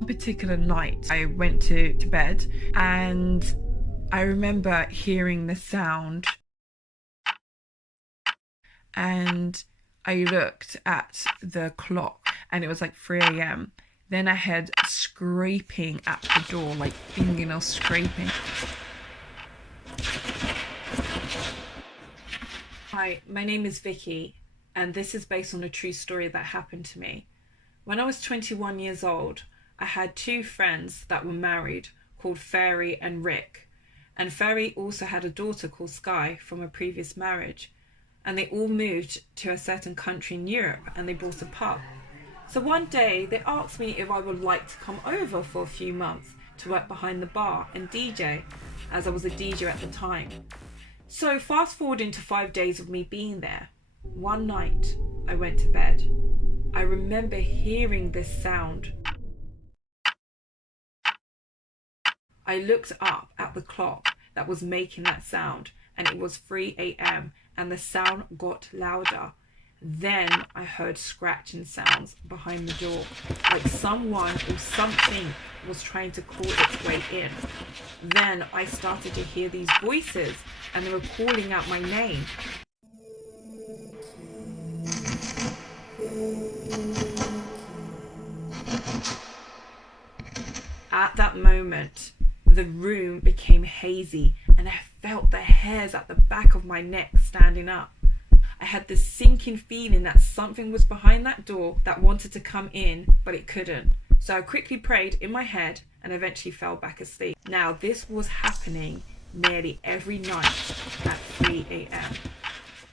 Particular night I went to bed, and I remember hearing the sound, and I looked at the clock and it was like 3 a.m. Then I heard scraping at the door, like fingernail scraping. Hi, my name is Vicky, and this is based on a true story that happened to me. When I was 21 years old, I had two friends that were married called Fairy and Rick. And Fairy also had a daughter called Sky from a previous marriage. And they all moved to a certain country in Europe and they bought a pub. So one day they asked me if I would like to come over for a few months to work behind the bar and DJ, as I was a DJ at the time. So fast forward into 5 days of me being there. One night I went to bed. I remember hearing this sound. I looked up at the clock that was making that sound, and it was 3 a.m. and the sound got louder. Then I heard scratching sounds behind the door, like someone or something was trying to crawl its way in. Then I started to hear these voices, and they were calling out my name. At that moment, the room became hazy, and I felt the hairs at the back of my neck standing up. I had this sinking feeling that something was behind that door that wanted to come in, but it couldn't. So I quickly prayed in my head and eventually fell back asleep. Now, this was happening nearly every night at 3 a.m.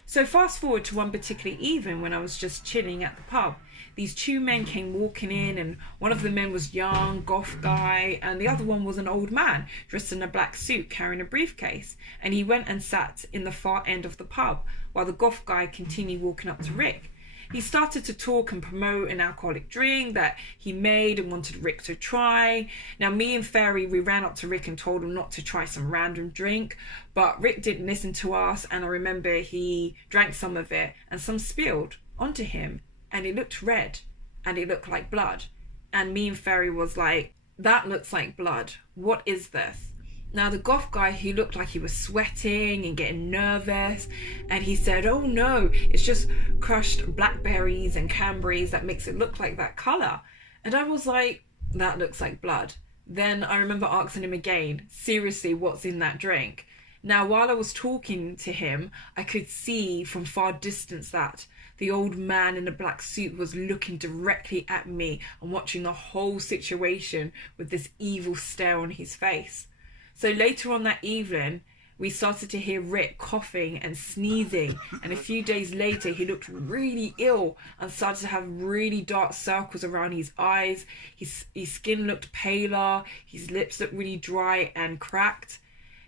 So fast forward to one particular evening when I was just chilling at the pub. These two men came walking in, and one of the men was young, goth guy, and the other one was an old man dressed in a black suit carrying a briefcase. And he went and sat in the far end of the pub while the goth guy continued walking up to Rick. He started to talk and promote an alcoholic drink that he made and wanted Rick to try. Now, me and Fairy, we ran up to Rick and told him not to try some random drink, but Rick didn't listen to us, and I remember he drank some of it and some spilled onto him, and it looked red and it looked like blood. And me and Fairy was like, that looks like blood. What is this? Now, the goth guy, he looked like he was sweating and getting nervous, and he said, oh no, it's just crushed blackberries and cranberries that makes it look like that colour. And I was like, that looks like blood. Then I remember asking him again, seriously, what's in that drink? Now, while I was talking to him, I could see from far distance that the old man in the black suit was looking directly at me and watching the whole situation with this evil stare on his face. So later on that evening, we started to hear Rick coughing and sneezing, and a few days later he looked really ill and started to have really dark circles around his eyes. His skin looked paler, his lips looked really dry and cracked.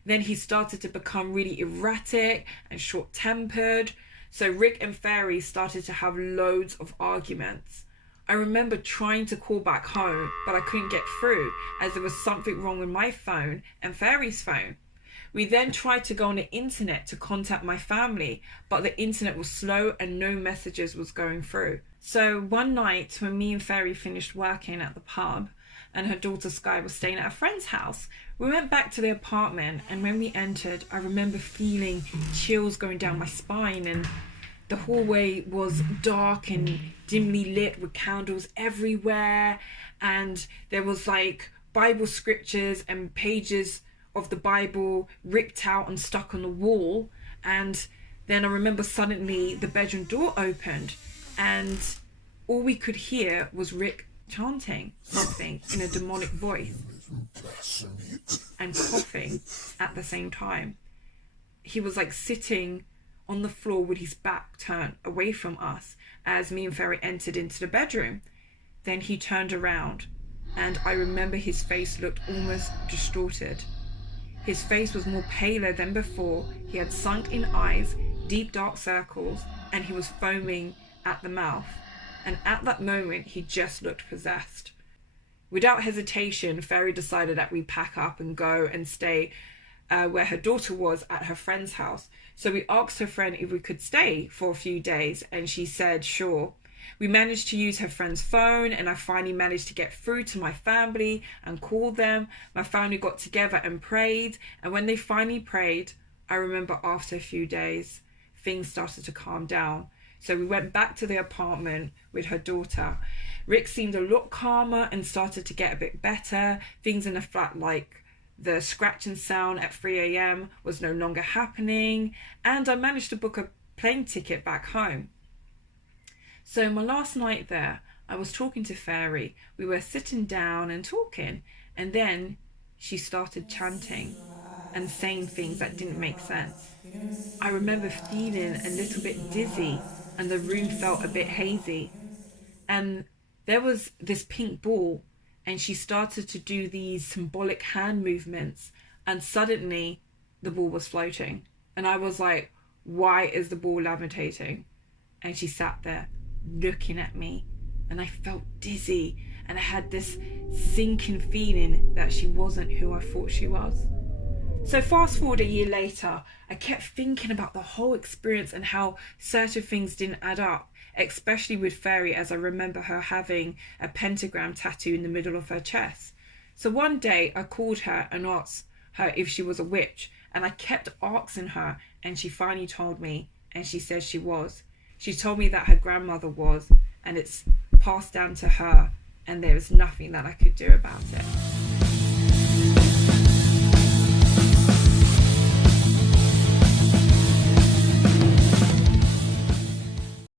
Then he started to become really erratic and short-tempered. So Rick and Fairy started to have loads of arguments. I remember trying to call back home, but I couldn't get through as there was something wrong with my phone and Fairy's phone. We then tried to go on the internet to contact my family, but the internet was slow and no messages was going through. So one night when me and Fairy finished working at the pub and her daughter Sky was staying at a friend's house, we went back to the apartment, and when we entered, I remember feeling chills going down my spine, and the hallway was dark and dimly lit with candles everywhere, and there was like Bible scriptures and pages of the Bible ripped out and stuck on the wall. And then I remember suddenly the bedroom door opened, and all we could hear was Rick chanting something in a demonic voice and coughing at the same time. He was like sitting on the floor with his back turned away from us as me and Fairy entered into the bedroom. Then he turned around, and I remember his face looked almost distorted. His face was more paler than before. He had sunken eyes, deep dark circles, and he was foaming at the mouth. And at that moment, he just looked possessed. Without hesitation, Fairy decided that we pack up and go and stay where her daughter was at her friend's house. So we asked her friend if we could stay for a few days, and she said sure. We managed to use her friend's phone, and I finally managed to get through to my family and call them. My family got together and prayed, and when they finally prayed, I remember after a few days, things started to calm down. So we went back to the apartment with her daughter. Rick seemed a lot calmer and started to get a bit better. Things in the flat, like the scratching sound at 3 a.m. was no longer happening, and I managed to book a plane ticket back home. So my last night there, I was talking to Fairy. We were sitting down and talking, and then she started chanting and saying things that didn't make sense. I remember feeling a little bit dizzy, and the room felt a bit hazy. And there was this pink ball, and she started to do these symbolic hand movements, and suddenly the ball was floating. And I was like, why is the ball levitating? And she sat there looking at me, and I felt dizzy, and I had this sinking feeling that she wasn't who I thought she was. So fast forward a year later, I kept thinking about the whole experience and how certain things didn't add up, especially with Fairy, as I remember her having a pentagram tattoo in the middle of her chest. So one day I called her and asked her if she was a witch, and I kept asking her, and she finally told me, and she said she was. She told me that her grandmother was, and it's passed down to her, and there is nothing that I could do about it.